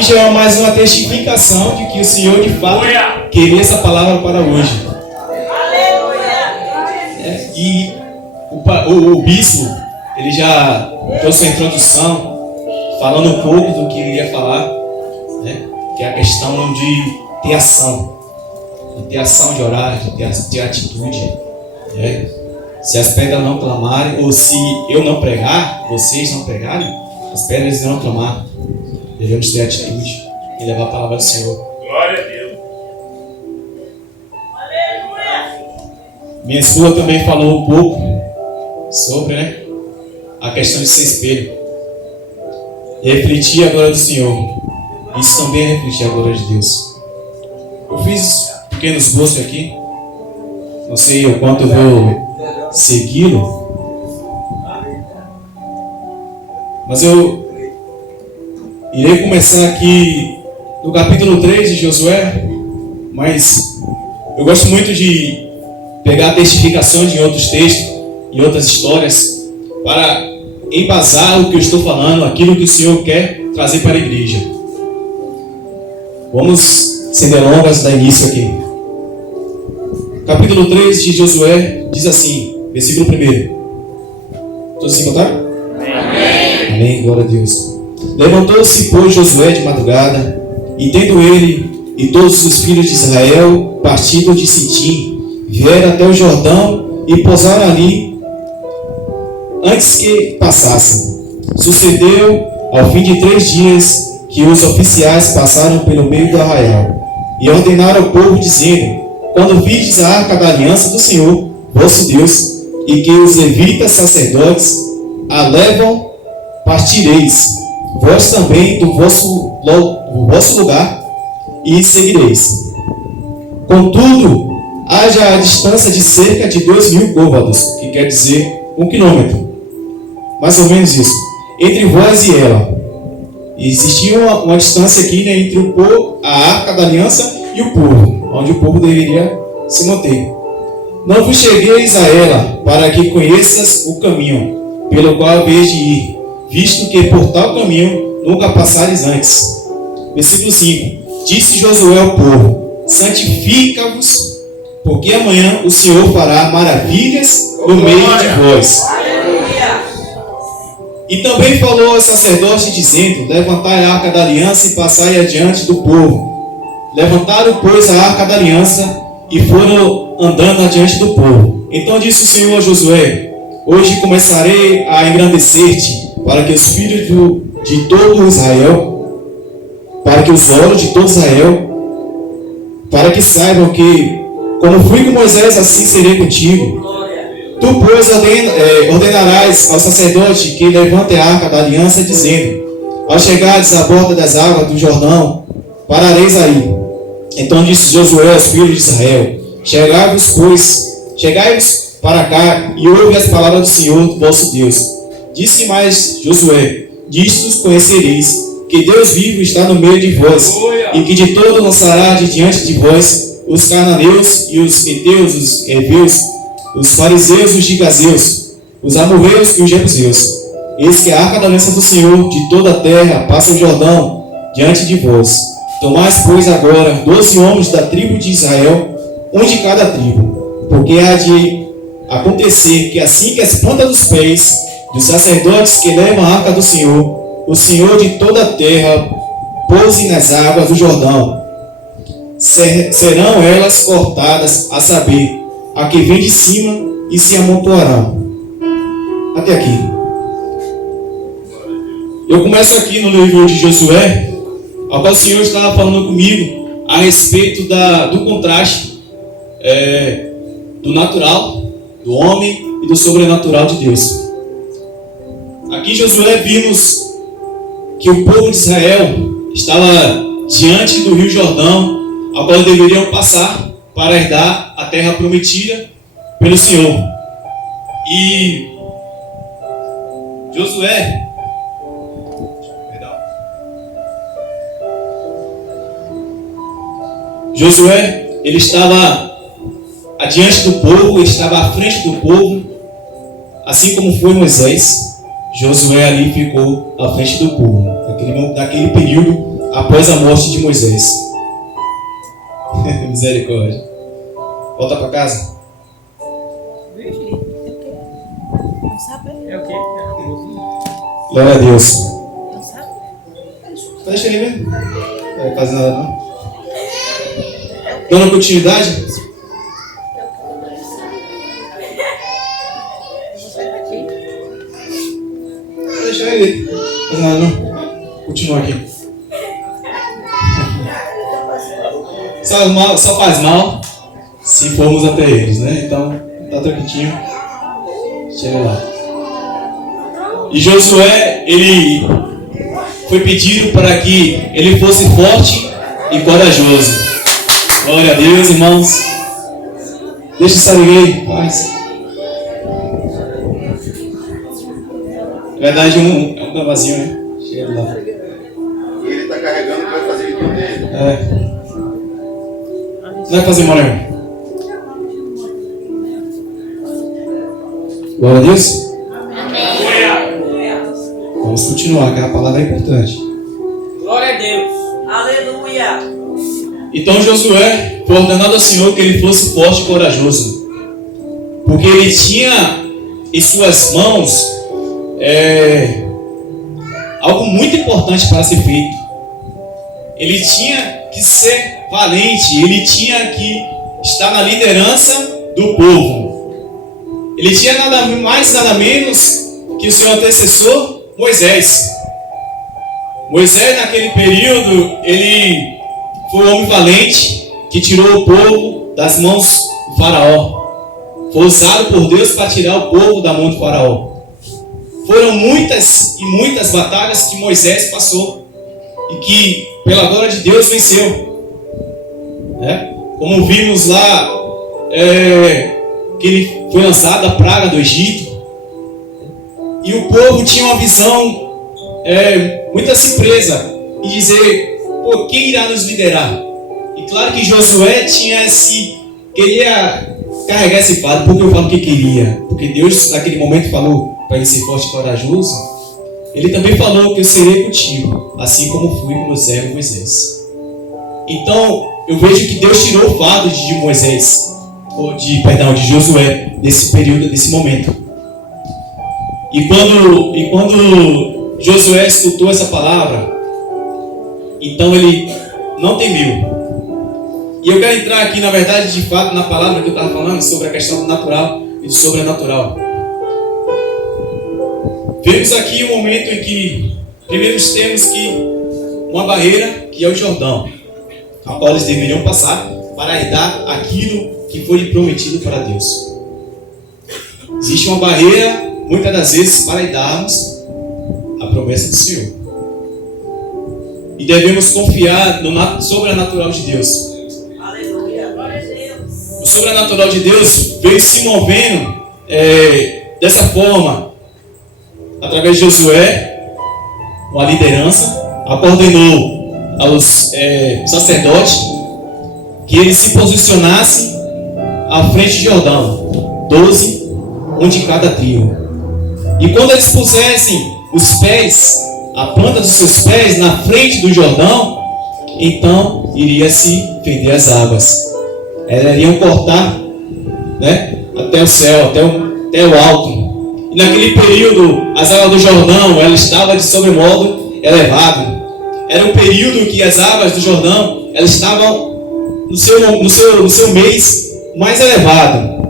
mim já é mais uma testificação de que o Senhor de fato queria essa palavra para hoje. E o bispo, ele já trouxe a introdução, falando um pouco do que ele ia falar, né? Que é a questão de ter ação. De ter ação de orar, de ter atitude. Né? Se as pedras não clamarem, ou se eu não pregar, vocês não pregarem, as pedras irão clamar. Devemos ter atitude e levar a palavra do Senhor. Glória a Deus. Minha esposa também falou um pouco sobre, né, a questão de ser espelho. E refletir a glória do Senhor. Isso também é refletir a glória de Deus. Eu fiz um pequeno esboço aqui. Não sei o quanto eu vou segui-lo. Mas eu irei começar aqui no capítulo 3 de Josué. Mas eu gosto muito de pegar testificações de outros textos e outras histórias para embasar o que eu estou falando, aquilo que o Senhor quer trazer para a igreja. Vamos, sem delongas, dar início aqui. Capítulo 3 de Josué diz assim, versículo 1. Todos se encontraram? Amém. Amém, glória a Deus. Levantou-se, pois, Josué de madrugada, e tendo ele e todos os filhos de Israel partido de Sitim, vieram até o Jordão e pousaram ali antes que passassem. Sucedeu, ao fim de 3 dias, que os oficiais passaram pelo meio do arraial e ordenaram ao povo, dizendo: quando virdes a arca da aliança do Senhor, vosso Deus, e que os levitas sacerdotes a levam, partireis, vós também do vosso lugar, e seguireis. Contudo, haja a distância de cerca de 2.000 côvados, que quer dizer 1 quilômetro, mais ou menos isso, entre vós e ela. E existia uma distância aqui, né, entre o povo, a arca da aliança e o povo, onde o povo deveria se manter. Não vos chegueis a ela, para que conheças o caminho pelo qual haveis de ir, visto que por tal caminho nunca passares antes. Versículo 5. Disse Josué ao povo: santifica-vos, porque amanhã o Senhor fará maravilhas no meio de vós. E também falou ao sacerdote, dizendo: levantai a arca da aliança e passai adiante do povo. Levantaram, pois, a arca da aliança e foram andando adiante do povo. Então disse o Senhor a Josué: hoje começarei a engrandecer-te, para que os filhos de todo Israel, para que os olhos de todo Israel, para que saibam que, como fui com Moisés, assim serei contigo. Tu, pois, ordenarás ao sacerdote que levante a arca da aliança, dizendo: ao chegardes à borda das águas do Jordão, parareis aí. Então disse Josué aos filhos de Israel: chegai-vos para cá e ouve as palavras do Senhor vosso Deus. Disse mais Josué: disto conhecereis que Deus vivo está no meio de vós, e que de todo lançará de diante de vós os cananeus e os heteus, os heveus, os fariseus e os gigazeus, os amorreus e os jebuseus. Eis que a arca da aliança do Senhor de toda a terra passa o Jordão diante de vós. Tomais, pois, agora 12 homens da tribo de Israel, um de cada tribo, porque há de acontecer que assim que as pontas dos pés dos sacerdotes que levam a arca do Senhor, o Senhor de toda a terra pouse nas águas do Jordão, serão elas cortadas, a saber, a que vem de cima, e se amontoarão. Até aqui. Eu começo aqui no livro de Josué, ao qual o Senhor estava falando comigo a respeito do contraste do natural, do homem e do sobrenatural de Deus. Aqui em Josué vimos que o povo de Israel estava diante do rio Jordão, ao qual deveriam passar para herdar a terra prometida pelo Senhor. E Josué, ele estava adiante do povo, ele estava à frente do povo, assim como foi Moisés. Josué ali ficou à frente do povo. Naquele período, após a morte de Moisés. Misericórdia. Volta para casa. É o quê? Glória a Deus. Deixa ele mesmo. Não vai fazer nada não. Dando continuidade. Deixa ele. Não vai fazer nada não. Continua aqui. Só faz mal se formos até eles, né? Então, tá tranquilinho. Chega lá. E Josué, ele foi pedido para que ele fosse forte e corajoso. Glória a Deus, irmãos. Deixa essa ninguém, paz. Na verdade, é um vazio, né? Chega lá. E ele está carregando para fazer o dia dele. Não vai fazer mal, não. Glória a Deus. Vamos continuar, que a palavra é importante. Glória a Deus. Aleluia. Então Josué foi ordenado ao Senhor que ele fosse forte e corajoso, porque ele tinha em suas mãos algo muito importante para ser feito. Ele tinha que ser valente, ele tinha que estar na liderança do povo. Ele tinha nada mais, nada menos que o seu antecessor Moisés. Moisés, naquele período, ele foi um homem valente que tirou o povo das mãos do faraó. Foi usado por Deus para tirar o povo da mão do faraó. Foram muitas e muitas batalhas que Moisés passou e que, pela glória de Deus, venceu. Como vimos lá, que ele foi lançado a praga do Egito. E o povo tinha uma visão muita surpresa em dizer: pô, quem irá nos liderar? E claro que Josué queria carregar esse fardo. Por que eu falo que queria? Porque Deus naquele momento falou para ele ser forte e corajoso. Ele também falou que eu serei contigo, assim como fui com meu servo Moisés. Então eu vejo que Deus tirou o fardo de Moisés, de Josué, nesse período, nesse momento. E quando Josué escutou essa palavra, então ele não temeu. E eu quero entrar aqui, na verdade, de fato, na palavra que eu estava falando sobre a questão do natural e do sobrenatural. Vemos aqui um momento em que, primeiro, temos uma barreira, que é o Jordão, a qual eles deveriam passar para herdar aquilo que foi prometido para Deus. Existe uma barreira, muitas das vezes, para herdarmos a promessa do Senhor. E devemos confiar no sobrenatural de Deus. Aleluia. Glória a Deus. O sobrenatural de Deus veio se movendo dessa forma, através de Josué, uma liderança, ordenou aos sacerdotes que eles se posicionassem à frente de Jordão, 12, um de cada tribo. E quando eles pusessem os pés, a planta dos seus pés na frente do Jordão, então iria se fender as águas. Elas iriam cortar, até o céu, até o alto. E naquele período, as águas do Jordão, ela estava de sobremodo elevado. Era um período que as águas do Jordão, elas estavam no seu mês mais elevado.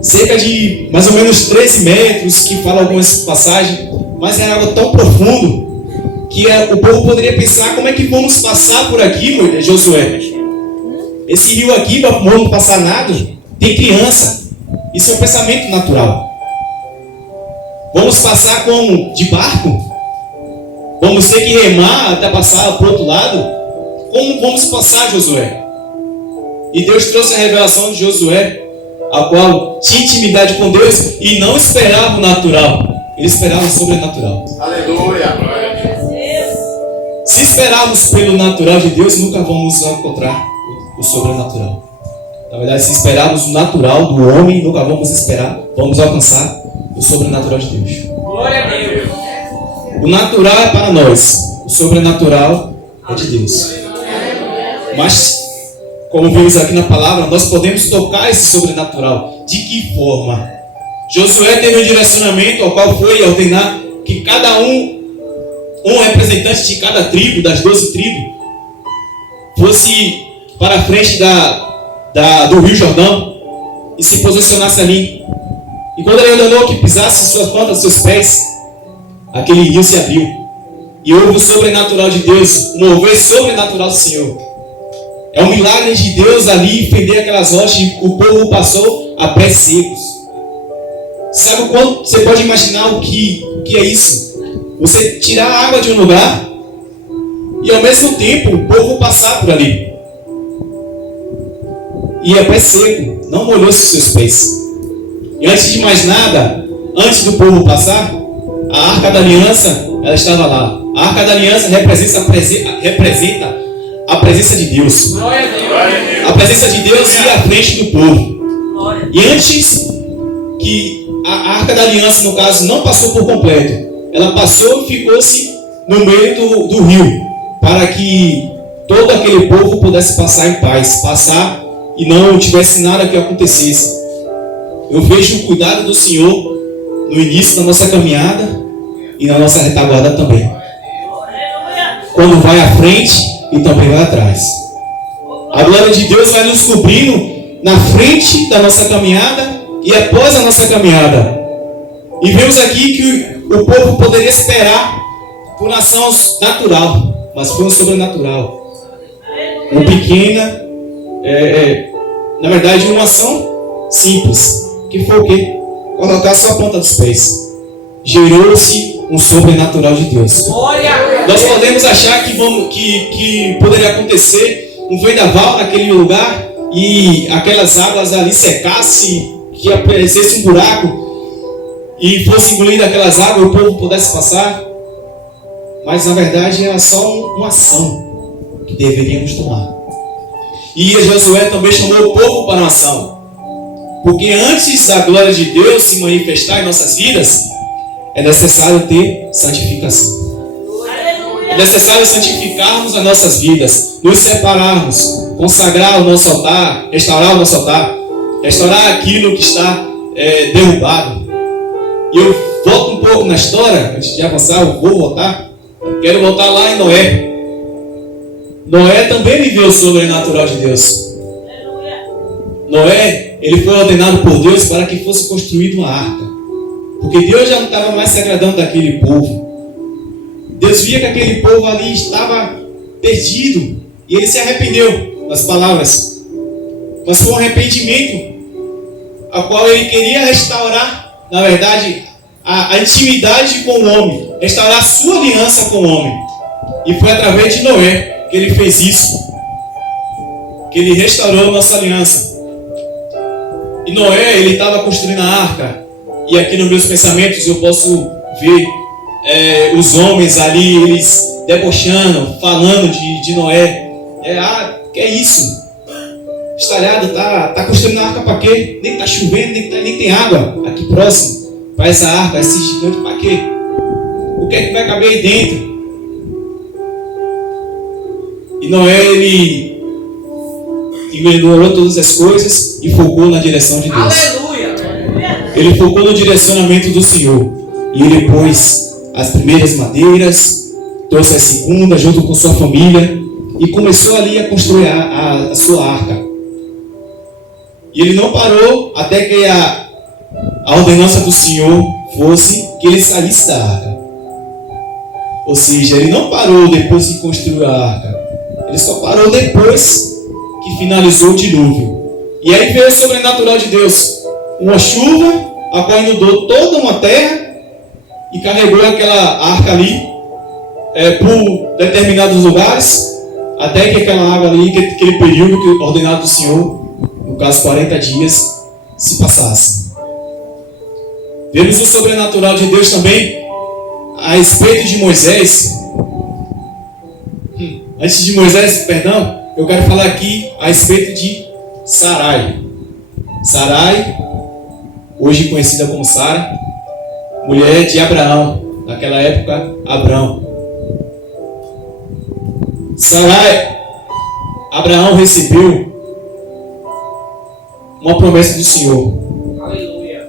Cerca de mais ou menos 13 metros, que fala algumas passagens, mas era algo tão profundo que o povo poderia pensar: como é que vamos passar por aqui, Josué? Esse rio aqui, para o mundo passar nada, tem criança. Isso é um pensamento natural. Vamos passar de barco? Vamos ter que remar até passar para o outro lado? Como vamos passar, Josué? E Deus trouxe a revelação de Josué, a qual tinha intimidade com Deus e não esperava o natural. Ele esperava o sobrenatural. Aleluia. Glória a Deus. Se esperarmos pelo natural de Deus, nunca vamos encontrar o sobrenatural. Na verdade, se esperarmos o natural do homem, nunca vamos alcançar o sobrenatural de Deus. Glória a Deus. O natural é para nós, o sobrenatural é de Deus. Mas, como vimos aqui na palavra, nós podemos tocar esse sobrenatural. De que forma? Josué teve um direcionamento ao qual foi ordenar que cada um representante de cada tribo, das 12 tribos, fosse para a frente do Rio Jordão e se posicionasse ali. E quando ele ordenou que pisasse suas plantas, seus pés, aquele rio se abriu. E houve o sobrenatural de Deus, o mover sobrenatural do Senhor. É um milagre de Deus ali fender aquelas rochas e o povo passou a pés secos. Sabe quando você pode imaginar o que é isso? Você tirar a água de um lugar e ao mesmo tempo o povo passar por ali. E a pé seco, não molhou-se os seus pés. E antes de mais nada, antes do povo passar, a Arca da Aliança, ela estava lá. A Arca da Aliança representa a presença de Deus. A presença de Deus ia à frente do povo. E antes que a Arca da Aliança, no caso, não passou por completo, ela passou e ficou-se no meio do rio, para que todo aquele povo pudesse passar em paz, passar e não tivesse nada que acontecesse. Eu vejo o cuidado do Senhor no início da nossa caminhada e na nossa retaguarda também. Quando vai à frente e também vai atrás. A glória de Deus vai nos cobrindo na frente da nossa caminhada e após a nossa caminhada. E vemos aqui que o povo poderia esperar por uma ação natural, mas foi um sobrenatural. Uma pequena, na verdade, uma ação simples, que foi o quê? Colocar só a ponta dos pés. Gerou-se um sobrenatural de Deus. Nós podemos achar que poderia acontecer um vendaval naquele lugar e aquelas águas ali secassem, que aparecesse um buraco e fosse engolido aquelas águas e o povo pudesse passar. Mas na verdade era só uma ação que deveríamos tomar. E Josué também chamou o povo para uma ação. Porque antes da glória de Deus se manifestar em nossas vidas, é necessário ter santificação. É necessário santificarmos as nossas vidas, nos separarmos, consagrar o nosso altar, restaurar o nosso altar, restaurar aquilo que está derrubado. E eu volto um pouco na história, antes de avançar, eu vou voltar. Quero voltar lá em Noé. Noé também viveu o sobrenatural de Deus. Noé, ele foi ordenado por Deus para que fosse construída uma arca. Porque Deus já não estava mais se agradando daquele povo. Deus via que aquele povo ali estava perdido. E ele se arrependeu das palavras. Mas foi um arrependimento a qual ele queria restaurar, na verdade, a intimidade com o homem. Restaurar a sua aliança com o homem. E foi através de Noé que ele fez isso. Que ele restaurou a nossa aliança. E Noé, ele estava construindo a arca. E aqui nos meus pensamentos eu posso ver os homens ali, eles debochando, falando de Noé. Que é isso? Estalhado, tá construindo a arca para quê? Nem tá chovendo, nem tem água aqui próximo. Para essa arca, esse gigante para quê? O que é que vai caber aí dentro? E Noé, ele ignorou todas as coisas e focou na direção de Deus. Aleluia! Ele focou no direcionamento do Senhor. E ele pôs as primeiras madeiras, trouxe a segunda junto com sua família e começou ali a construir a sua arca. E ele não parou até que a ordenança do Senhor fosse que ele saísse da arca. Ou seja, ele não parou depois de construir a arca. Ele só parou depois que finalizou o dilúvio. E aí veio o sobrenatural de Deus. Uma chuva, a qual inundou toda uma terra e carregou aquela arca ali por determinados lugares, até que aquela água ali, aquele período que ordenado do Senhor, no caso 40 dias, se passasse. Vemos o sobrenatural de Deus também a respeito de Moisés. Antes de Moisés, perdão, eu quero falar aqui a respeito de Sarai. Sarai, hoje conhecida como Sara, mulher de Abraão, naquela época, Abrão. Sarai, Abraão recebeu uma promessa do Senhor. Aleluia.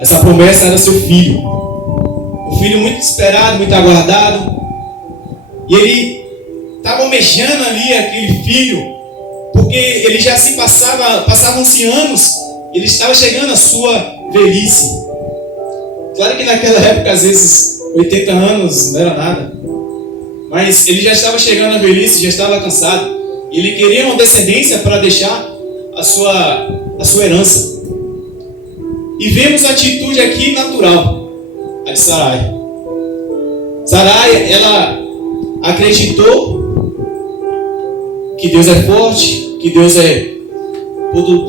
Essa promessa era seu filho. Um filho muito esperado, muito aguardado. E ele estava almejando ali aquele filho, porque ele já se passavam-se anos, ele estava chegando à sua velhice. Claro que naquela época, às vezes, 80 anos não era nada. Mas ele já estava chegando à velhice, já estava cansado. E ele queria uma descendência para deixar a sua herança. E vemos a atitude aqui natural, a de Sarai. Sarai, ela acreditou que Deus é forte, que Deus é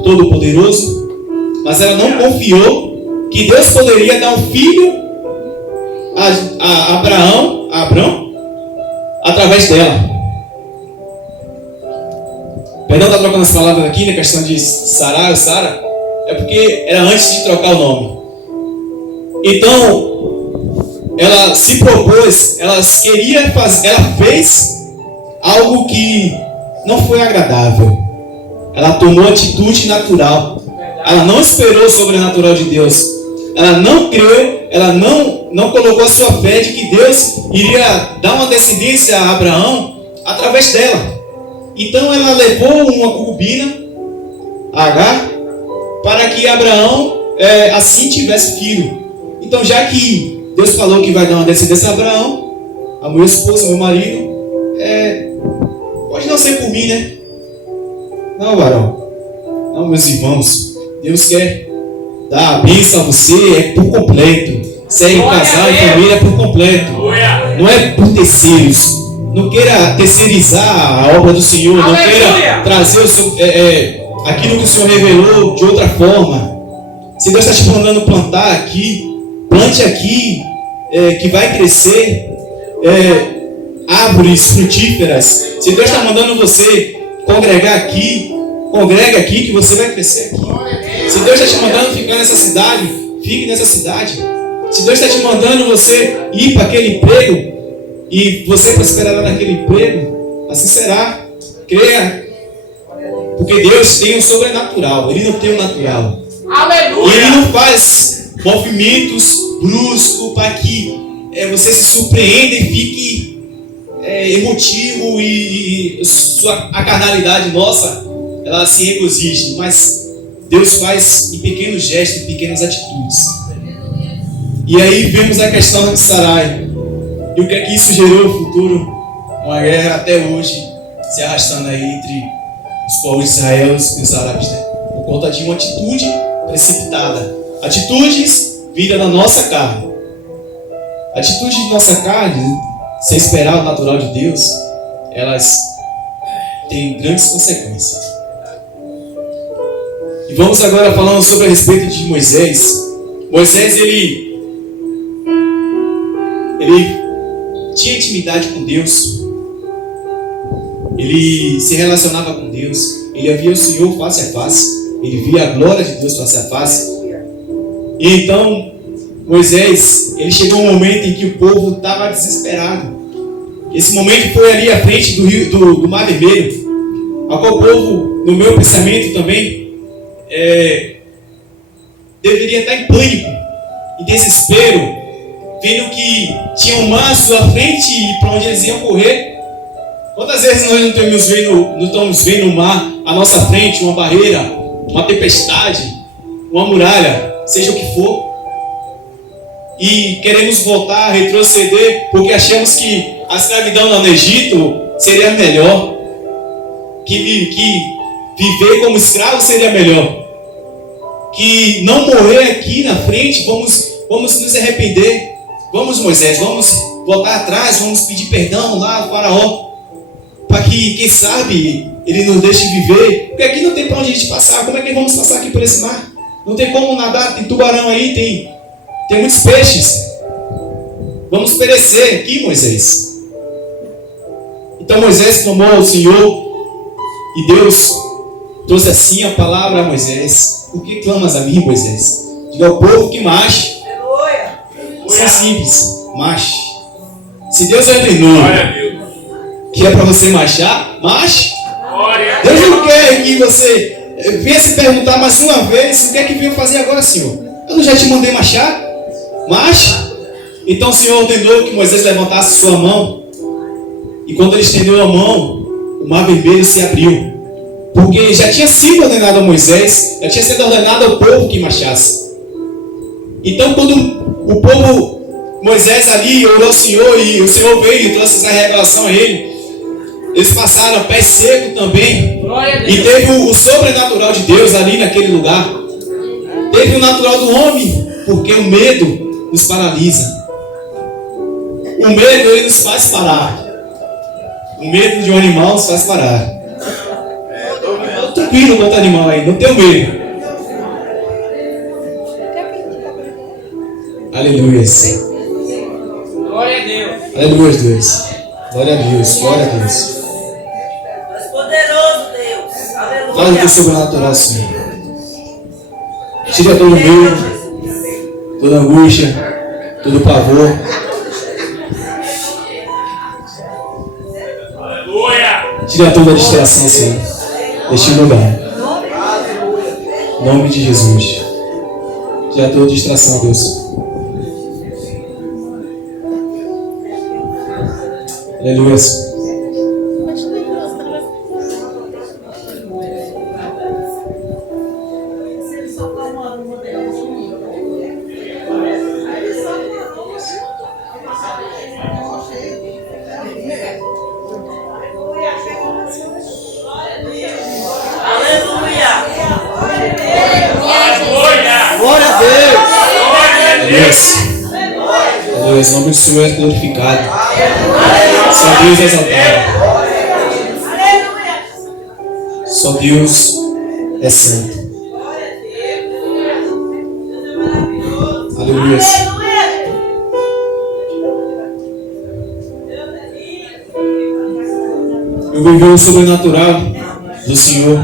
todo-poderoso, mas ela não confiou que Deus poderia dar um filho a Abraão, através dela. Perdão, está trocando as palavras aqui na questão de Sarai ou Sara, é porque era antes de trocar o nome. Então, ela se propôs, ela fez algo que não foi agradável. Ela tomou atitude natural. Ela não esperou o sobrenatural de Deus. Ela não creu, ela não colocou a sua fé de que Deus iria dar uma descendência a Abraão através dela. Então ela levou uma concubina, Agar, para que Abraão assim tivesse filho. Então, já que Deus falou que vai dar uma descendência a Abraão, a minha esposa, meu marido, pode não ser por mim, né? Não, varão. Não, meus irmãos. Deus quer dar a bênção a você, é por completo. Ser em casal e família é por completo. Não é por terceiros. Não queira terceirizar a obra do Senhor. Não queira trazer aquilo que o Senhor revelou de outra forma. Se Deus está te mandando plantar aqui, plante aqui, que vai crescer árvores frutíferas. Se Deus está mandando você congregar aqui, congrega aqui que você vai crescer aqui. Se Deus está te mandando ficar nessa cidade, fique nessa cidade. Se Deus está te mandando você ir para aquele emprego e você prosperará naquele emprego, assim será. Creia. Porque Deus tem o sobrenatural, Ele não tem o natural. Aleluia. E Ele não faz movimentos bruscos para que você se surpreenda e fique emotivo e a carnalidade nossa, ela se regozije. Mas Deus faz em pequenos gestos, em pequenas atitudes. E aí vemos a questão de Sarai. E o que é que isso gerou no futuro? Uma guerra até hoje se arrastando aí entre os povos de Israel e os árabes, né? Por conta de uma atitude precipitada. Atitudes vindas da nossa carne. Atitudes de nossa carne, sem esperar o natural de Deus, elas têm grandes consequências. E vamos agora falando sobre a respeito de Moisés. Moisés, ele tinha intimidade com Deus. Ele se relacionava com Deus. Ele via o Senhor face a face. Ele via a glória de Deus face a face. E então, Moisés, ele chegou um momento em que o povo estava desesperado. Esse momento foi ali à frente do Mar Vermelho, a qual o povo, no meu pensamento também, deveria estar em pânico, em desespero, vendo que tinha um mar à sua frente e para onde eles iam correr. Quantas vezes nós não estamos vendo o mar à nossa frente, uma barreira, uma tempestade, uma muralha, seja o que for, e queremos voltar, retroceder, porque achamos que a escravidão lá no Egito seria melhor, que viver como escravo seria melhor, que não morrer aqui na frente, vamos nos arrepender. Vamos, Moisés, vamos voltar atrás, vamos pedir perdão lá ao faraó, para que, quem sabe, ele nos deixe viver, porque aqui não tem para onde a gente passar. Como é que vamos passar aqui por esse mar? Não tem como nadar, tem tubarão aí, tem muitos peixes. Vamos perecer aqui, Moisés. Então Moisés clamou ao Senhor e Deus trouxe assim a palavra a Moisés. Por que clamas a mim, Moisés? Diga ao povo que marche. Isso é simples, marche. Se Deus ordenou que é para você marchar, marche. Deus não quer que você venha se perguntar mais uma vez o que é que veio fazer agora, Senhor. Eu não já te mandei marchar? Marche. Então o Senhor ordenou que Moisés levantasse sua mão. E quando ele estendeu a mão, o mar vermelho se abriu. Porque já tinha sido ordenado a Moisés, já tinha sido ordenado ao povo que marchasse. Então quando o povo, Moisés ali orou ao Senhor e o Senhor veio e trouxe essa revelação a ele, eles passaram a pé seco também. E teve o sobrenatural de Deus ali naquele lugar. Teve o natural do homem, porque o medo nos paralisa. O medo, ele nos faz parar. O medo de um animal nos faz parar. Tranquilo com outro animal aí, não tenho medo. Aleluia. Glória a Deus. Aleluia, Deus. Glória a Deus, glória a Deus. Mas poderoso Deus. Aleluia. Glória ao teu sobrenatural, Senhor. Tira todo medo, toda angústia, todo pavor. Tira toda a distração, Senhor, deste lugar. Em nome de Jesus. Tira toda a distração, Deus. Aleluia. Aleluia. Em nome do Senhor é glorificado. Só Deus é exaltado. Só Deus é santo. Aleluia. Eu vivi o sobrenatural do Senhor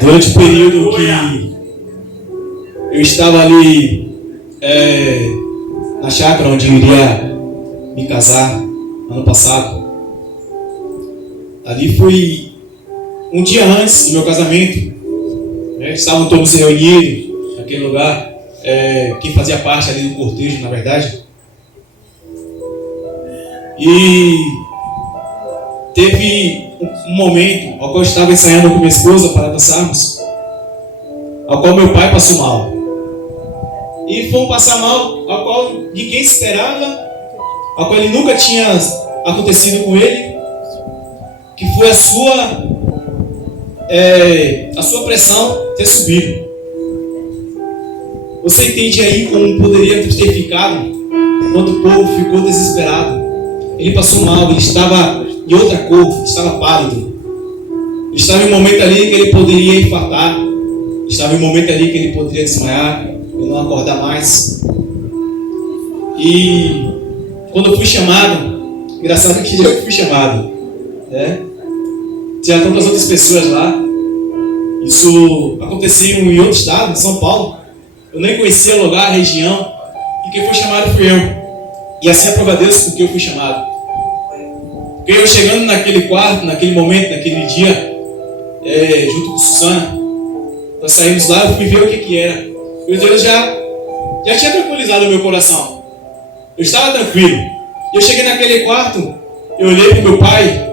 durante o período que eu estava ali na chácara onde eu iria me casar ano passado. Ali foi um dia antes do meu casamento, né? Estavam todos reunidos naquele lugar, quem fazia parte ali do cortejo, na verdade. E teve um momento ao qual eu estava ensaiando com minha esposa para dançarmos, ao qual meu pai passou mal. E foi um passar mal ao qual ninguém esperava, ao qual ele nunca tinha acontecido com ele, que foi a sua pressão ter subido. Você entende aí como poderia ter ficado quando o povo ficou desesperado? Ele passou mal, ele estava de outra cor, ele estava pálido. Ele estava em um momento ali que ele poderia infartar, estava em um momento ali que ele poderia desmaiar e não acordar mais. E quando eu fui chamado, engraçado que eu fui chamado, né? Tinha tantas outras pessoas lá. Isso aconteceu em outro estado, em São Paulo. Eu nem conhecia o lugar, a região, e quem foi chamado fui eu. E assim aprova Deus porque eu fui chamado. Porque eu chegando naquele quarto, naquele momento, naquele dia, junto com Susana, nós saímos lá, eu fui ver o que era. E Deus já tinha tranquilizado o meu coração. Eu estava tranquilo. E eu cheguei naquele quarto, eu olhei para o meu pai,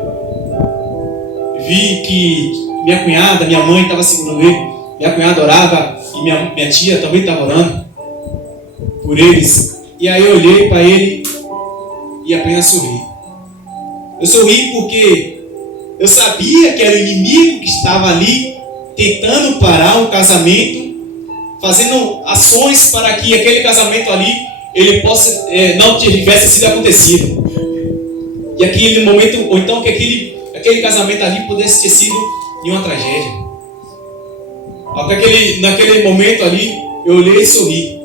vi que minha cunhada, minha mãe estava segurando ele, minha cunhada orava e minha tia também estava orando por eles. E aí eu olhei para ele e apenas sorri. Eu sorri porque eu sabia que era o inimigo que estava ali tentando parar um casamento, fazendo ações para que aquele casamento ali ele possa não tivesse sido acontecido. E aquele momento, ou então que aquele casamento ali pudesse ter sido em uma tragédia. Naquele momento ali, eu olhei e sorri.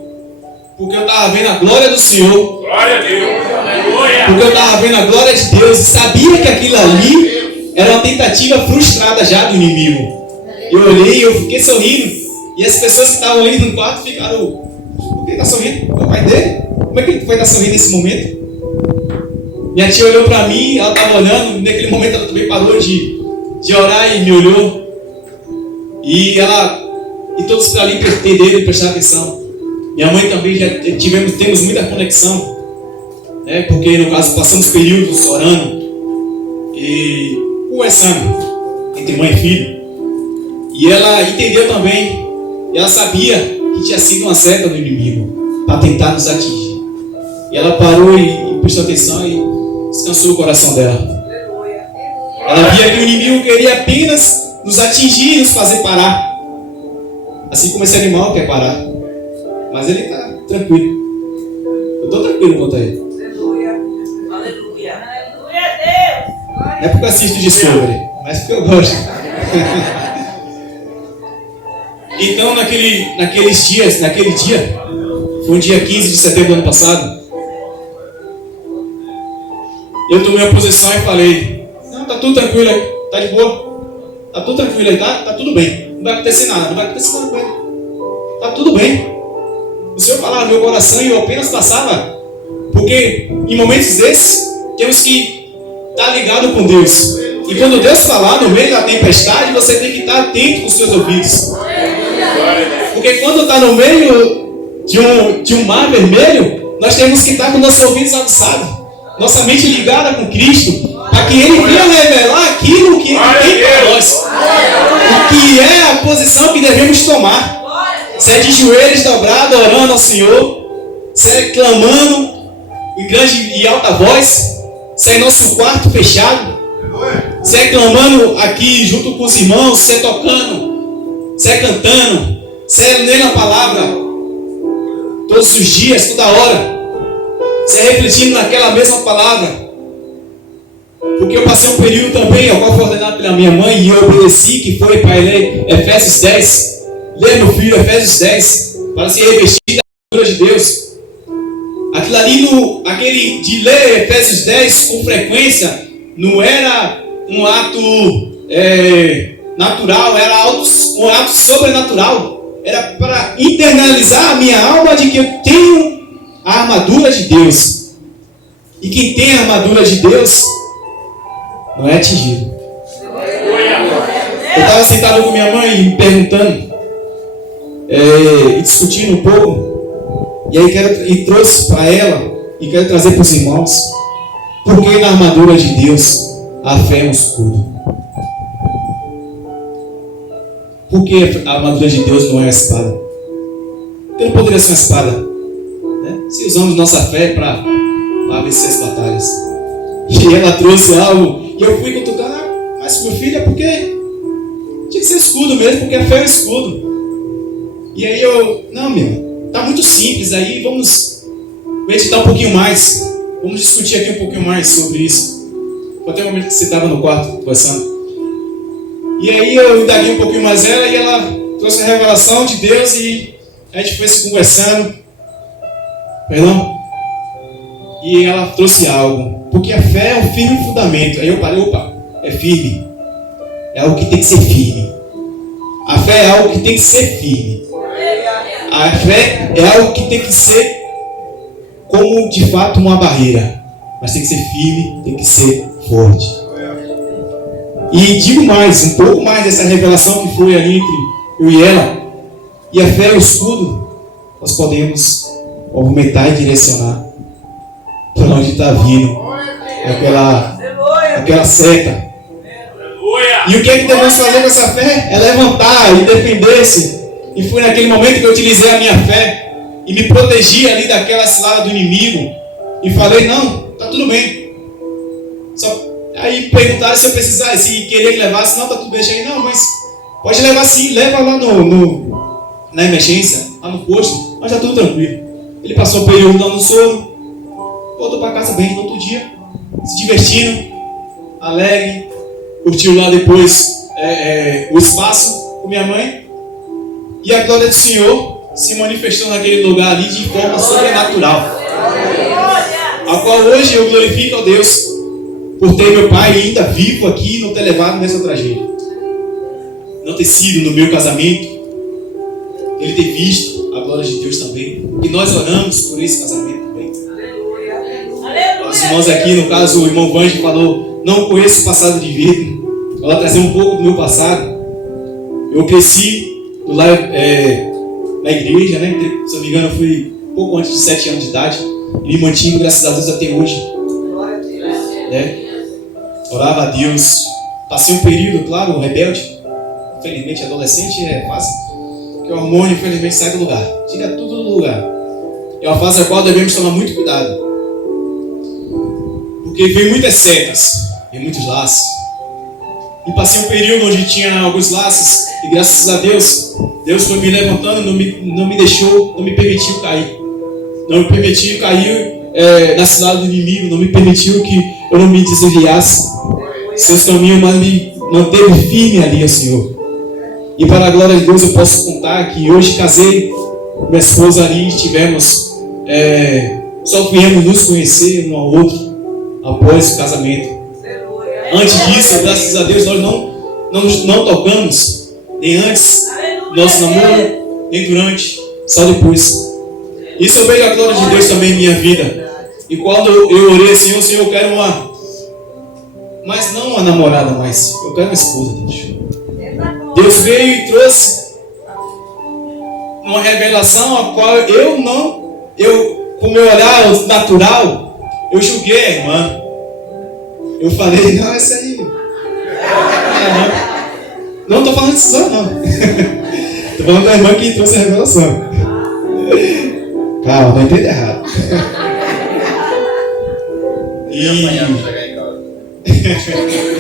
Porque eu estava vendo a glória do Senhor. Glória a Deus. Aleluia. Porque eu estava vendo a glória de Deus e sabia que aquilo ali era uma tentativa frustrada já do inimigo. Eu olhei e eu fiquei sorrindo. E as pessoas que estavam ali no quarto ficaram: por que ele está sorrindo? É o pai dele? Como é que ele vai estar sorrindo nesse momento? Minha tia olhou para mim, ela estava olhando, naquele momento ela também parou de orar e me olhou. E todos ali entenderam e prestaram atenção. Minha mãe também temos muita conexão, né? Porque no caso passamos períodos orando e conversando entre mãe e filho. E ela entendeu também, e ela sabia que tinha sido uma seta do inimigo para tentar nos atingir. E ela parou e prestou atenção e descansou o coração dela. Ela via que o inimigo queria apenas nos atingir e nos fazer parar. Assim como esse animal quer parar. Mas ele está tranquilo. Eu estou tranquilo quanto a ele. Aleluia. Aleluia. Aleluia, Deus. Não é porque eu assisto Discovery, mas porque eu gosto. Então, naquele dia, foi o dia 15 de setembro do ano passado, eu tomei a posição e falei: não, tá tudo tranquilo aí, tá de boa, tá tudo tranquilo aí, tá tudo bem, não vai acontecer nada com ele, tá tudo bem. O Senhor falava no meu coração e eu apenas passava, porque em momentos desses temos que estar ligado com Deus. E quando Deus falar no meio da tempestade, você tem que estar atento com os seus ouvidos. Porque quando está no meio de um mar vermelho, nós temos que estar com nossos ouvidos aguçados, nossa mente ligada com Cristo, para que Ele venha revelar aquilo que Ele tem para nós, o que é a posição que devemos tomar. Se é de joelhos dobrados, orando ao Senhor, se é clamando em grande e alta voz, se é nosso quarto fechado, se é clamando aqui junto com os irmãos, se é tocando, se é cantando, se é lendo a palavra todos os dias, toda hora, se é refletindo naquela mesma palavra. Porque eu passei um período também, ao qual foi ordenado pela minha mãe, e eu obedeci, que foi para ler Efésios 10. Lê, meu filho, Efésios 10, para se revestir da armadura de Deus. Aquilo ali, aquele de ler Efésios 10 com frequência, não era um ato natural, era um ato sobrenatural. Era para internalizar a minha alma de que eu tenho a armadura de Deus. E quem tem a armadura de Deus não é atingido. Eu estava sentado com minha mãe me perguntando e discutindo um pouco. E aí trouxe para ela e quero trazer para os irmãos. Porque na armadura de Deus a fé é um escudo. Por que a armadura de Deus não é uma espada? Porque não poderia ser uma espada, né? Se usamos nossa fé para vencer as batalhas. E ela trouxe algo, e eu fui cutucando: mas meu filho, é porque tinha que ser escudo mesmo, porque a fé é um escudo. E aí não, tá muito simples, aí vamos meditar um pouquinho mais, vamos discutir aqui um pouquinho mais sobre isso. Foi até o momento que você estava no quarto conversando. E aí eu indaguei um pouquinho mais ela, e ela trouxe a revelação de Deus, e a gente foi se conversando. Perdão? E ela trouxe algo, porque a fé é um firme fundamento. Aí eu parei: opa, é firme, é algo que tem que ser firme. A fé é algo que tem que ser firme. A fé é algo que tem que ser como de fato uma barreira, mas tem que ser firme, tem que ser forte. E digo mais, um pouco mais dessa revelação que foi ali entre eu e ela. E a fé é o escudo, nós podemos movimentar e direcionar para onde está vindo aquela seta. E o que é que devemos fazer com essa fé? É levantar e defender-se. E foi naquele momento que eu utilizei a minha fé e me protegi ali daquela cilada do inimigo. E falei: não, tá tudo bem. Aí perguntaram se eu precisasse, se queria que levasse. Não, tá tudo bem. Cheguei: não, mas pode levar sim, leva lá na emergência, lá no posto, mas já tudo tranquilo. Ele passou um período lá no sono, voltou para casa bem no outro dia, se divertindo, alegre, curtiu lá depois o espaço com minha mãe. E a glória do Senhor se manifestou naquele lugar ali de forma sobrenatural, a qual hoje eu glorifico a Deus por ter meu pai ainda vivo aqui e não ter levado nessa tragédia, não ter sido no meu casamento, ele ter visto a glória de Deus também, e nós oramos por esse casamento também. Nós irmãos aqui, no caso o irmão Vange falou, não conheço o passado de vida. Ela trazer um pouco do meu passado. Eu cresci lá na igreja, né? Se não me engano, eu fui pouco antes de 7 anos de idade. E me mantive, graças a Deus, até hoje. Né? Orava a Deus. Passei um período, claro, rebelde. Infelizmente, adolescente é fácil. Porque o hormônio, infelizmente, sai do lugar. Tira tudo do lugar. É uma fase a qual devemos tomar muito cuidado. Porque vem muitas setas, vem muitos laços. E passei um período onde tinha alguns laços. E graças a Deus, Deus foi me levantando, não me deixou, não me permitiu cair. Não me permitiu cair na cilada do inimigo. Não me permitiu que eu não me desviasse seus caminhos, mas me manteve firme ali, Senhor. E para a glória de Deus eu posso contar que hoje casei com minha esposa ali, estivemos, só viemos nos conhecer um ao outro após o casamento. Antes disso, graças a Deus, nós não tocamos, nem antes do nosso namoro, nem durante, só depois. Isso eu vejo a glória de Deus também em minha vida. E quando eu orei, Senhor, eu quero mas não uma namorada mais, eu quero uma esposa, Deus. Deus veio e trouxe uma revelação a qual com o meu olhar natural, eu julguei a irmã. Eu falei, não, essa aí. Não estou falando disso, não. Estou falando da irmã que trouxe a revelação. Calma, não entende errado.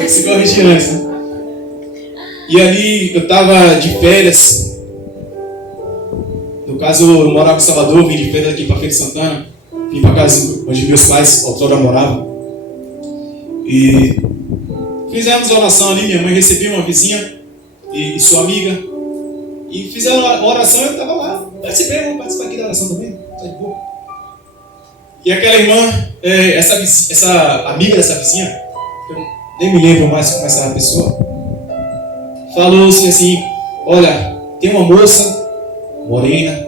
Se corrigir antes, né? E ali eu estava de férias. No caso, eu morava em Salvador, vim de férias aqui para Feira de Santana. Vim para casa onde meus pais outrora moravam. E fizemos oração ali. Minha mãe recebeu uma vizinha e sua amiga. E fizeram uma oração e eu estava lá. Participei, vou participar aqui da oração também. Tá de boa. E aquela irmã, essa amiga dessa vizinha, eu nem me lembro mais como essa pessoa, falou assim: olha, tem uma moça morena,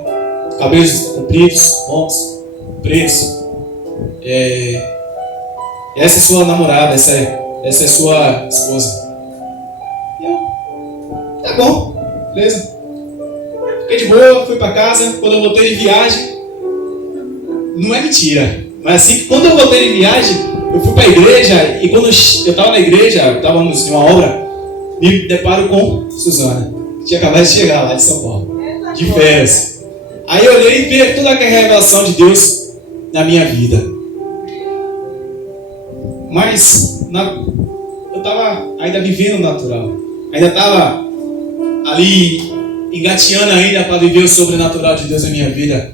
cabelos compridos, ombros pretos, essa é sua namorada, essa é sua esposa. E eu, tá bom, beleza. Fiquei de boa, fui para casa. Quando eu voltei de viagem, não é mentira, mas assim, quando eu voltei de viagem, eu fui para a igreja. E quando eu estava na igreja, estávamos em uma obra, me deparo com Suzana, que tinha acabado de chegar lá de São Paulo, de férias. Aí eu olhei e vi toda aquela revelação de Deus na minha vida. Mas eu estava ainda vivendo o natural, ainda estava ali engateando ainda para viver o sobrenatural de Deus na minha vida.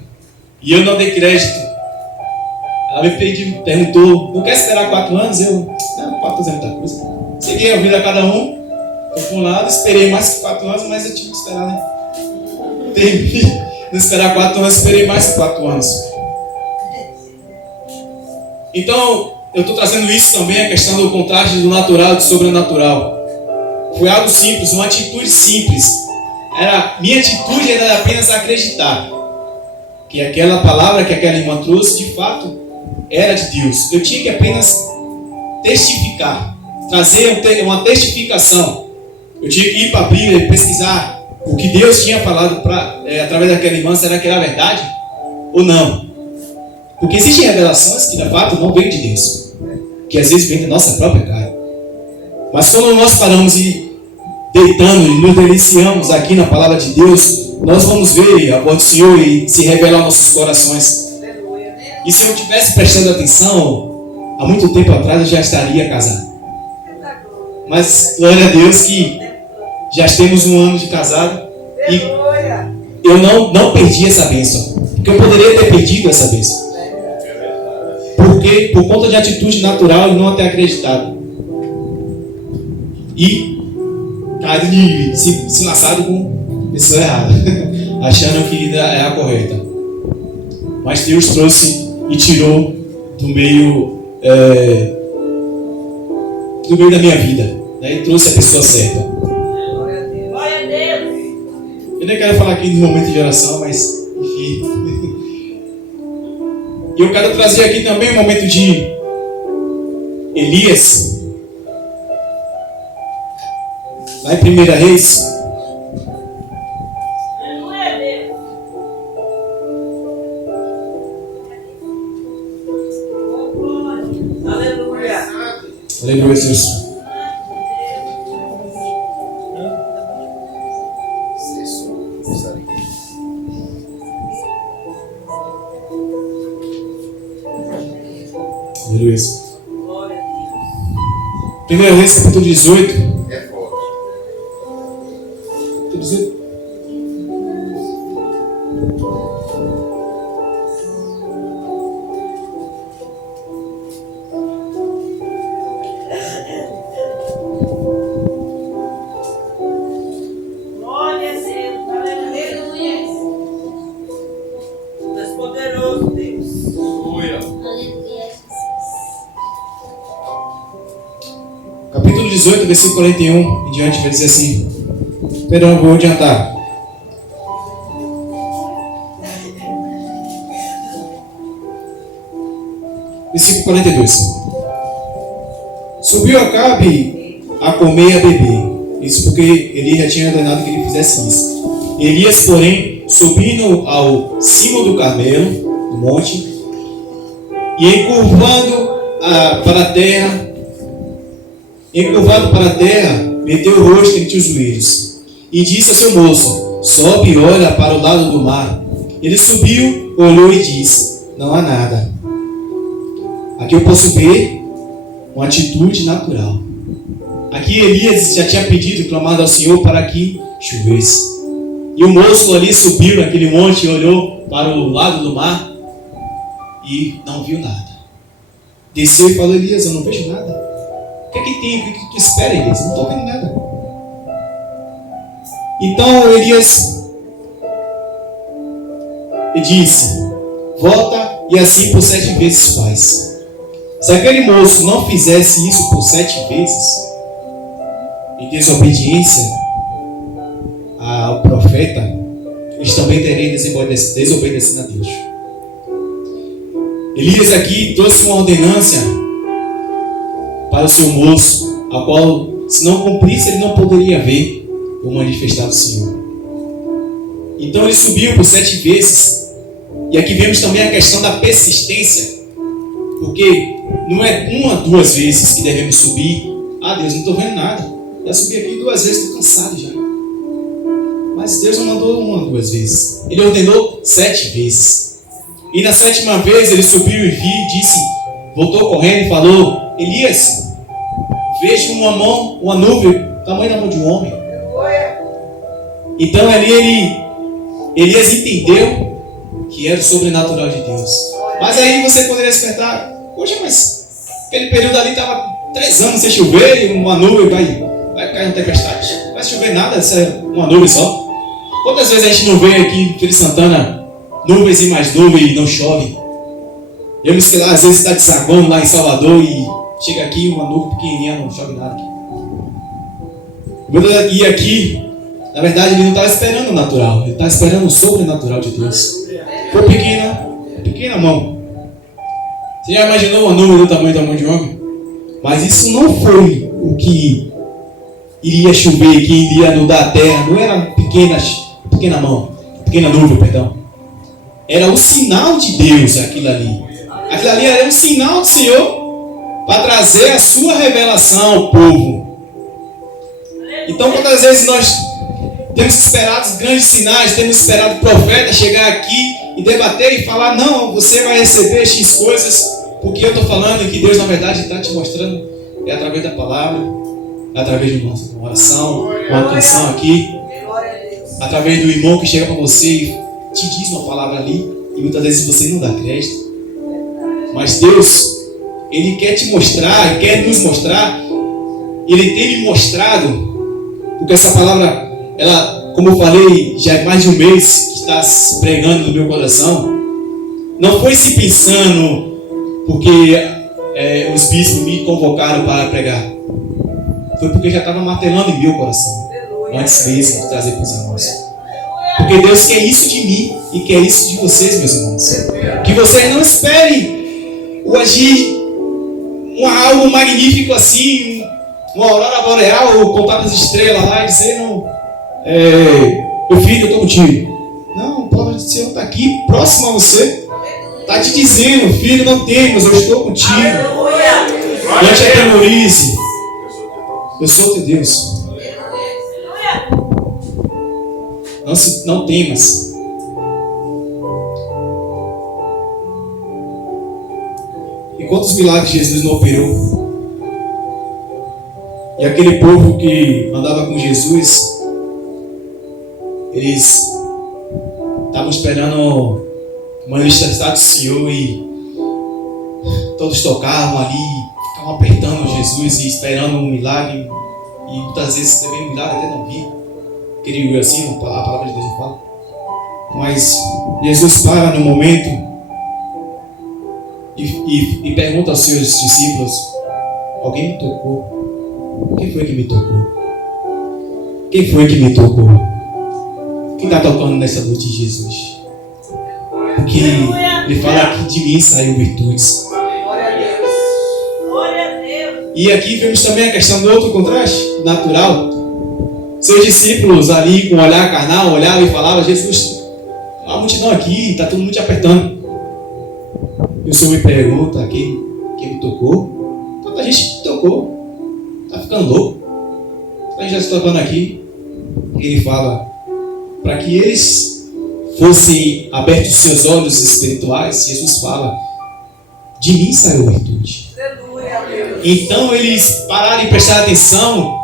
E eu não dei crédito. Ela me perguntou, não quer esperar 4 anos? Eu, não, 4 anos é muita coisa. Segui a vida a cada um. Eu fui um lado, esperei mais que 4 anos, mas eu tive que esperar, né? Não esperar 4 anos, esperei mais que 4 anos. Então, eu estou trazendo isso também, a questão do contraste do natural e do sobrenatural. Foi algo simples, uma atitude simples. Minha atitude era apenas acreditar que aquela palavra que aquela irmã trouxe, de fato, era de Deus. Eu tinha que apenas testificar, trazer uma testificação. Eu tinha que ir para a Bíblia e pesquisar o que Deus tinha falado através daquela irmã, será que era verdade ou não? Porque existem revelações que, de fato, não vêm de Deus, que às vezes vêm da nossa própria carne. Mas quando nós paramos e deitando e nos deliciamos aqui na palavra de Deus, nós vamos ver a voz do Senhor e se revelar aos nossos corações. E se eu tivesse prestado atenção, há muito tempo atrás eu já estaria casado. Mas glória a Deus que já temos 1 ano de casado e eu não perdi essa bênção. Porque eu poderia ter perdido essa bênção. Porque por conta de atitude natural e não ter acreditado. E caído de se laçado com pessoa errada, achando que é a correta. Mas Deus trouxe e tirou do meio da minha vida, né? E trouxe a pessoa certa. Glória a Deus. Eu nem quero falar aqui no momento de oração, mas enfim. E eu quero trazer aqui também um momento de Elias, lá em 1 Reis, Aleluia, Deus. Aleluia. aleluia, Deus. Aleluia. Glória a Deus. 1 Reis, capítulo 18. É forte. Capítulo 18. Glória a Deus. Aleluia. Tu és poderoso, Deus. Aleluia. Capítulo 18, versículo 41 em diante, vai dizer assim. Perdão, eu vou adiantar. Versículo 42. Subiu Acabe a comer e a beber. Isso porque ele já tinha ordenado que ele fizesse isso. Elias, porém, subindo ao cimo do Carmelo, do monte, e encurvado para a terra, meteu o rosto entre os joelhos, e disse a seu moço: sobe e olha para o lado do mar. Ele subiu, olhou e disse: não há nada. Aqui eu posso ver uma atitude natural. Aqui Elias já tinha pedido, clamado ao Senhor para que chovesse. E o moço ali subiu naquele monte e olhou para o lado do mar e não viu nada. Desceu e falou: Elias, eu não vejo nada. O que é que tem? O que é que tu espera, Elias? Eu não estou vendo nada. Então Elias disse: volta e assim por 7 vezes faz. Se aquele moço não fizesse isso por 7 vezes, em desobediência ao profeta, eles também teriam desobedecido a Deus. Elias aqui trouxe uma ordenância para o seu moço, a qual, se não cumprisse, ele não poderia ver o manifestar do Senhor. Então ele subiu por 7 vezes. E aqui vemos também a questão da persistência, porque não é 1 ou 2 vezes que devemos subir. Ah, Deus, não estou vendo nada. Já subi aqui 2 vezes, estou cansado já. Mas Deus não mandou 1 ou 2 vezes. Ele ordenou 7 vezes. E na 7ª vez ele subiu e disse, voltou correndo e falou: Elias, vejo uma nuvem, tamanho da mão de um homem. Então ali Elias entendeu que era o sobrenatural de Deus. Mas aí você poderia se perguntar: poxa, mas aquele período ali estava 3 anos sem chover e uma nuvem vai cair uma tempestade. Não vai chover nada, isso é uma nuvem só. Quantas vezes a gente não vê aqui em Feira de Santana nuvens e mais nuvens e não chove? Vemos que lá às vezes está desaguando lá em Salvador e chega aqui uma nuvem pequenininha, não chove nada aqui. E aqui, na verdade, ele não estava esperando o natural, ele estava esperando o sobrenatural de Deus. Foi pequena mão. Você já imaginou uma nuvem do tamanho da mão de um homem? Mas isso não foi o que iria chover, que iria inundar a terra. Não era pequena nuvem, perdão. Era o sinal de Deus, aquilo ali. Aquilo ali era um sinal do Senhor para trazer a sua revelação ao povo. Então, quantas vezes nós temos esperado grandes sinais, temos esperado o profeta chegar aqui e debater e falar: não, você vai receber X coisas, porque eu estou falando que Deus, na verdade, está te mostrando é através da palavra, através de uma oração, uma canção aqui, através do irmão que chega para você e te diz uma palavra ali, e muitas vezes você não dá crédito. Mas Deus, Ele quer te mostrar, Ele quer nos mostrar, Ele tem me mostrado, porque essa palavra, ela, como eu falei, já é mais de 1 mês que está se pregando no meu coração. Não foi se pensando porque os bispos me convocaram para pregar. Foi porque já estava martelando em meu coração, antes mesmo de trazer para os irmãos. Porque Deus quer isso de mim e quer isso de vocês, meus irmãos. Que vocês não esperem o agir algo magnífico assim, uma aurora boreal, contar as estrelas lá e dizendo: meu filho, eu estou contigo. Não, a palavra do Senhor está aqui, próximo a você. Está te dizendo: filho, não temas, eu estou contigo. Não te atemorize. Eu sou teu Deus. Não temas. E quantos milagres Jesus não operou? E aquele povo que andava com Jesus, eles estavam esperando manifestar do Senhor e todos tocavam ali, ficavam apertando Jesus e esperando um milagre. E muitas vezes também o milagre até não vinha. Creio assim, a palavra de Deus não fala. Mas Jesus para no momento e pergunta aos seus discípulos: alguém me tocou? Quem foi que me tocou? Quem foi que me tocou? Quem está tocando nessa noite de Jesus? Porque ele fala que de mim saiu virtudes. E aqui vemos também a questão do outro contraste natural. Seus discípulos ali com o olhar carnal olhavam e falavam: Jesus, a multidão aqui, está todo mundo te apertando. E o Senhor me pergunta: quem me tocou? Tanta gente me tocou. Está ficando louco. A gente já está tocando aqui. Ele fala para que eles fossem abertos os seus olhos espirituais. Jesus fala: de mim saiu virtude. Então eles pararam e prestaram atenção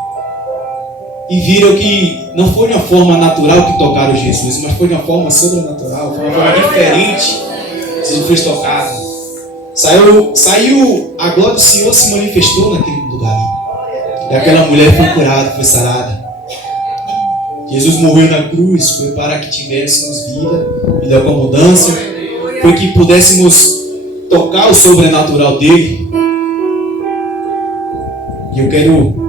e viram que não foi de uma forma natural que tocaram Jesus, mas foi de uma forma sobrenatural, foi de uma forma diferente. Jesus foi tocado. Saiu a glória do Senhor, se manifestou naquele lugar ali. E aquela mulher foi curada, foi sarada. Jesus morreu na cruz, foi para que tivéssemos vida com abundância, foi que pudéssemos tocar o sobrenatural dele. E eu quero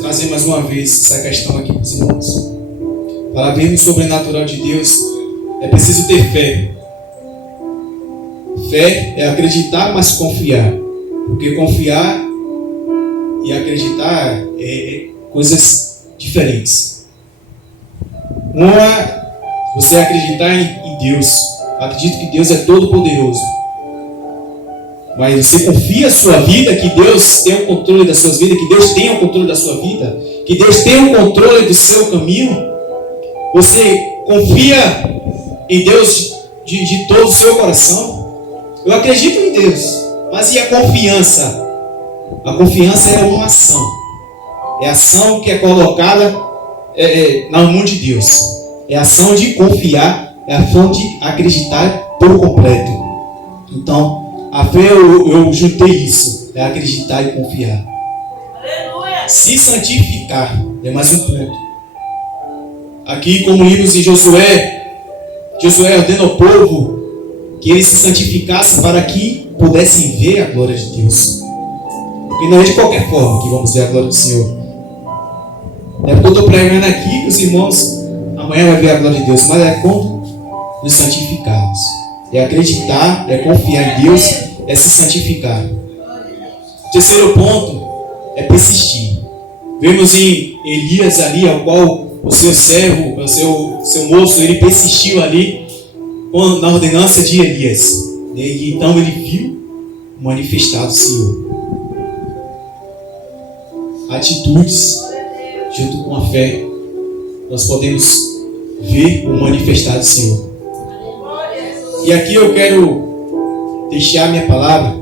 trazer mais uma vez essa questão aqui para os irmãos. Para vermos o sobrenatural de Deus, é preciso ter fé. Fé é acreditar, mas confiar. Porque confiar e acreditar é coisas diferentes. Uma, você acreditar em Deus. Acredito que Deus é todo poderoso. Mas você confia a sua vida, que Deus tem o controle das suas vidas, que Deus tem o controle da sua vida, que Deus tem o controle do seu caminho. Você confia em Deus de todo o seu coração. Eu acredito em Deus, mas e a confiança? A confiança é uma ação. É a ação que é colocada na mão de Deus. É a ação de confiar, é a ação de acreditar por completo. Então, a fé eu juntei isso. É acreditar e confiar. Aleluia. Se santificar é mais um ponto. Aqui, como lemos em Josué ordena ao povo que eles se santificassem para que pudessem ver a glória de Deus. Porque não é de qualquer forma que vamos ver a glória do Senhor. É porque eu estou pregando aqui que os irmãos amanhã vão ver a glória de Deus, mas é quando nos santificarmos. É acreditar, é confiar em Deus, é se santificar. O terceiro ponto é persistir. Vemos em Elias ali, ao qual o seu servo, o seu moço, ele persistiu ali na ordenança de Elias. E então ele viu manifestado o Senhor. Atitudes, junto com a fé, nós podemos ver o manifestado do Senhor. E aqui eu quero deixar minha palavra,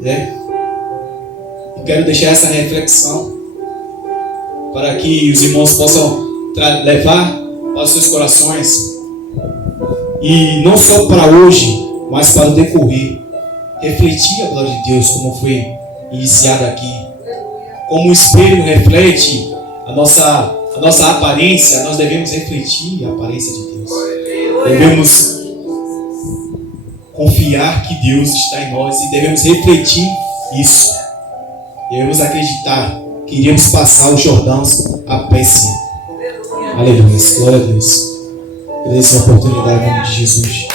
né? Eu quero deixar essa reflexão para que os irmãos possam levar para os seus corações, e não só para hoje, mas para o decorrer, refletir a glória de Deus, como foi iniciado aqui. Como o espelho reflete a nossa aparência, nós devemos refletir a aparência de Deus. Devemos confiar que Deus está em nós e devemos refletir isso. Devemos acreditar que iremos passar os Jordãos a pé sim. Aleluia. Glória a Deus. Agradecer a oportunidade em nome de Jesus.